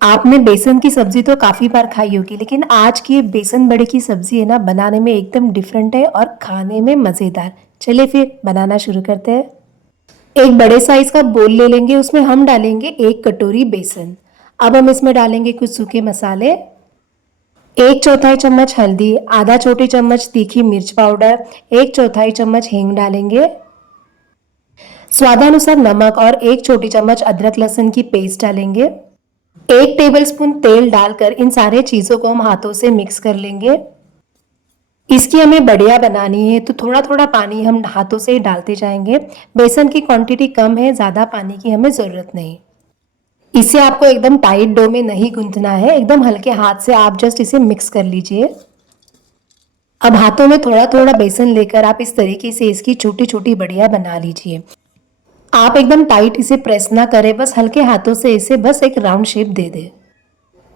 आपने बेसन की सब्जी तो काफ़ी बार खाई होगी, लेकिन आज की ये बेसन बड़े की सब्जी है ना, बनाने में एकदम डिफरेंट है और खाने में मज़ेदार। चलिए फिर बनाना शुरू करते हैं। एक बड़े साइज़ का बोल ले लेंगे, उसमें हम डालेंगे 1 कटोरी बेसन। अब हम इसमें डालेंगे कुछ सूखे मसाले, 1 चौथाई चम्मच हल्दी, आधा छोटी चम्मच तीखी मिर्च पाउडर, 1 चौथाई चम्मच हींग डालेंगे, स्वादानुसार नमक और 1 छोटी चम्मच अदरक लहसुन की पेस्ट डालेंगे। 1 टेबलस्पून तेल डालकर इन सारे चीज़ों को हम हाथों से मिक्स कर लेंगे। इसकी हमें बढ़िया बनानी है तो थोड़ा थोड़ा पानी हम हाथों से ही डालते जाएंगे। बेसन की क्वांटिटी कम है, ज़्यादा पानी की हमें ज़रूरत नहीं। इसे आपको एकदम टाइट डो में नहीं गूंथना है, एकदम हल्के हाथ से आप जस्ट इसे मिक्स कर लीजिए। अब हाथों में थोड़ा थोड़ा बेसन लेकर आप इस तरीके से इसकी छोटी छोटी बढ़िया बना लीजिए। आप एकदम टाइट इसे प्रेस ना करें, बस हल्के हाथों से इसे बस एक राउंड शेप दे दें।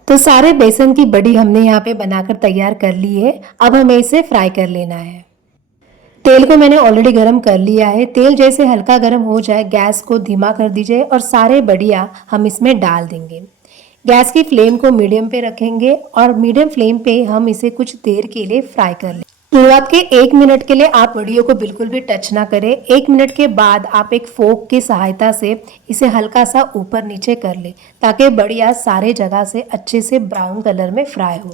तो सारे बेसन की बड़ी हमने यहाँ पे बनाकर तैयार कर ली है। अब हमें इसे फ्राई कर लेना है। तेल को मैंने ऑलरेडी गरम कर लिया है। तेल जैसे हल्का गरम हो जाए, गैस को धीमा कर दीजिए और सारे बढ़िया हम इसमें डाल देंगे। गैस की फ्लेम को मीडियम पे रखेंगे और मीडियम फ्लेम पे हम इसे कुछ देर के लिए फ्राई कर लें। शुरुआत के 1 मिनट के लिए आप बड़ियों को बिल्कुल भी टच ना करें। 1 मिनट के बाद आप एक फोक की सहायता से इसे हल्का सा ऊपर नीचे कर लें, ताकि बढ़िया सारे जगह से अच्छे से ब्राउन कलर में फ्राई हो।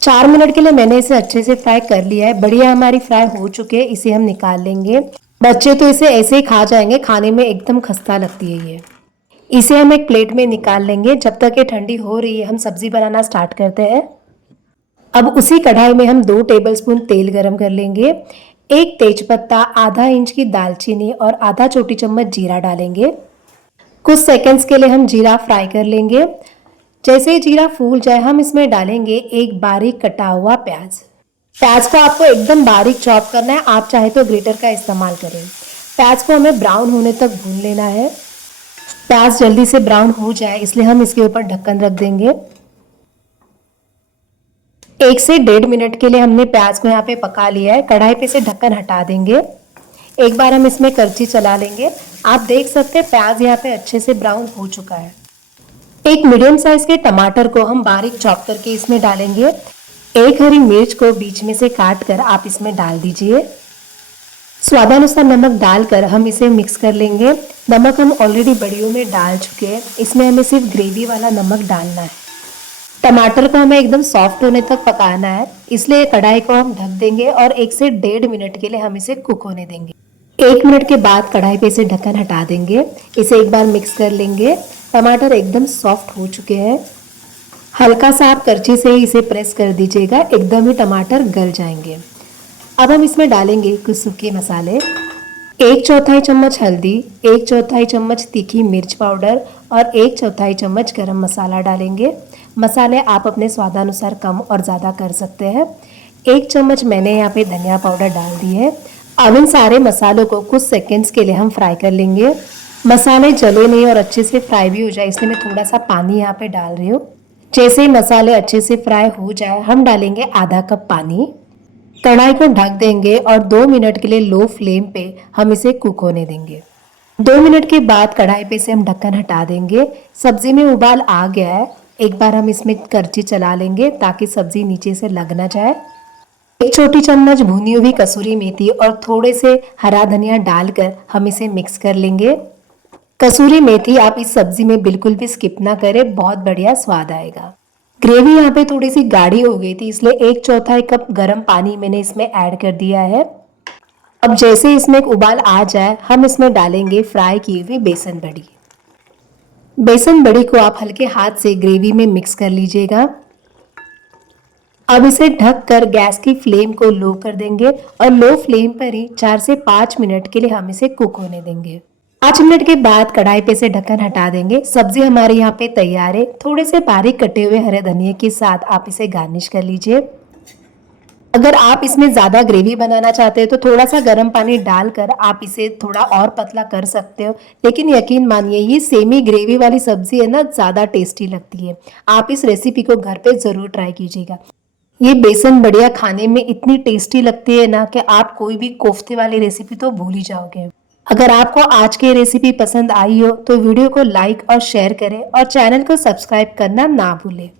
4 मिनट के लिए मैंने इसे अच्छे से फ्राई कर लिया है। बढ़िया हमारी फ्राई हो चुके हैं, इसे हम निकाल लेंगे। बच्चे तो इसे ऐसे ही खा जाएंगे, खाने में एकदम खस्ता लगती है ये। इसे हम एक प्लेट में निकाल लेंगे। जब तक ये ठंडी हो रही है हम सब्जी बनाना स्टार्ट करते हैं। अब उसी कढ़ाई में हम 2 टेबलस्पून तेल गरम कर लेंगे। 1 तेजपत्ता, आधा इंच की दालचीनी और आधा छोटी चम्मच जीरा डालेंगे। कुछ सेकंड्स के लिए हम जीरा फ्राई कर लेंगे। जैसे ही जीरा फूल जाए हम इसमें डालेंगे एक बारीक कटा हुआ प्याज। प्याज को आपको एकदम बारीक चॉप करना है, आप चाहे तो ग्रेटर का इस्तेमाल करें। प्याज को हमें ब्राउन होने तक भून लेना है। प्याज जल्दी से ब्राउन हो जाए इसलिए हम इसके ऊपर ढक्कन रख देंगे। 1 से 1.5 मिनट के लिए हमने प्याज को यहाँ पे पका लिया है। कढ़ाई पे से ढक्कन हटा देंगे। एक बार हम इसमें करछी चला लेंगे। आप देख सकते हैं प्याज यहाँ पे अच्छे से ब्राउन हो चुका है। एक मीडियम साइज के टमाटर को हम बारीक चॉप करके इसमें डालेंगे। एक हरी मिर्च को बीच में से काट कर आप इसमें डाल दीजिए। स्वादानुसार नमक डालकर हम इसे मिक्स कर लेंगे। नमक हम ऑलरेडी बड़ियों में डाल चुके हैं, इसमें हमें सिर्फ ग्रेवी वाला नमक डालना है। टमाटर को हमें एकदम सॉफ्ट होने तक पकाना है, इसलिए कढ़ाई को हम ढक देंगे और 1 से 1.5 मिनट के लिए हम इसे कुक होने देंगे। 1 मिनट के बाद कढ़ाई पे से ढक्कन हटा देंगे। इसे एक बार मिक्स कर लेंगे। टमाटर एकदम सॉफ्ट हो चुके हैं। हल्का सा आप करछी से ही इसे प्रेस कर दीजिएगा, एकदम ही टमाटर गल जाएंगे। अब हम इसमें डालेंगे कुछ सूखे मसाले। 1 चौथाई चम्मच हल्दी, 1 चौथाई चम्मच तीखी मिर्च पाउडर और 1 चौथाई चम्मच गरम मसाला डालेंगे। मसाले आप अपने स्वादानुसार कम और ज़्यादा कर सकते हैं। 1 चम्मच मैंने यहाँ पे धनिया पाउडर डाल दी है। अब इन सारे मसालों को कुछ सेकंड्स के लिए हम फ्राई कर लेंगे। मसाले जले नहीं और अच्छे से फ्राई भी हो जाए, इसलिए मैं थोड़ा सा पानी यहाँ पे डाल रही हूँ। जैसे ही मसाले अच्छे से फ्राई हो जाए हम डालेंगे आधा कप पानी। कढ़ाई को ढक देंगे और 2 मिनट के लिए लो फ्लेम पे हम इसे कुक होने देंगे। 2 मिनट के बाद कढ़ाई पे से हम ढक्कन हटा देंगे। सब्जी में उबाल आ गया है। एक बार हम इसमें करछी चला लेंगे ताकि सब्जी नीचे से लग ना जाए। 1 छोटी चम्मच भुनी हुई कसूरी मेथी और थोड़े से हरा धनिया डालकर हम इसे मिक्स कर लेंगे। कसूरी मेथी आप इस सब्जी में बिल्कुल भी स्किप ना करें, बहुत बढ़िया स्वाद आएगा। ग्रेवी यहाँ पे थोड़ी सी गाढ़ी हो गई थी, इसलिए 1 चौथाई कप गर्म पानी मैंने इसमें ऐड कर दिया है। अब जैसे इसमें एक उबाल आ जाए हम इसमें डालेंगे फ्राई की हुई बेसन बड़ी। बेसन बड़ी को आप हल्के हाथ से ग्रेवी में मिक्स कर लीजिएगा। अब इसे ढक कर गैस की फ्लेम को लो कर देंगे और लो फ्लेम पर ही 4 से 5 मिनट के लिए हम इसे कुक होने देंगे। 5 मिनट के बाद कढ़ाई पे से ढक्कन हटा देंगे। सब्जी हमारे यहाँ पे तैयार है। थोड़े से बारीक कटे हुए हरे धनिए के साथ आप इसे गार्निश कर लीजिए। अगर आप इसमें ज़्यादा ग्रेवी बनाना चाहते हैं तो थोड़ा सा गर्म पानी डालकर आप इसे थोड़ा और पतला कर सकते हो, लेकिन यकीन मानिए ये सेमी ग्रेवी वाली सब्जी है ना, ज़्यादा टेस्टी लगती है। आप इस रेसिपी को घर पे ज़रूर ट्राई कीजिएगा। ये बेसन बढ़िया खाने में इतनी टेस्टी लगती है ना कि आप कोई भी कोफ्ते वाली रेसिपी तो भूल ही जाओगे। अगर आपको आज की रेसिपी पसंद आई हो तो वीडियो को लाइक और शेयर करें और चैनल को सब्सक्राइब करना ना भूलें।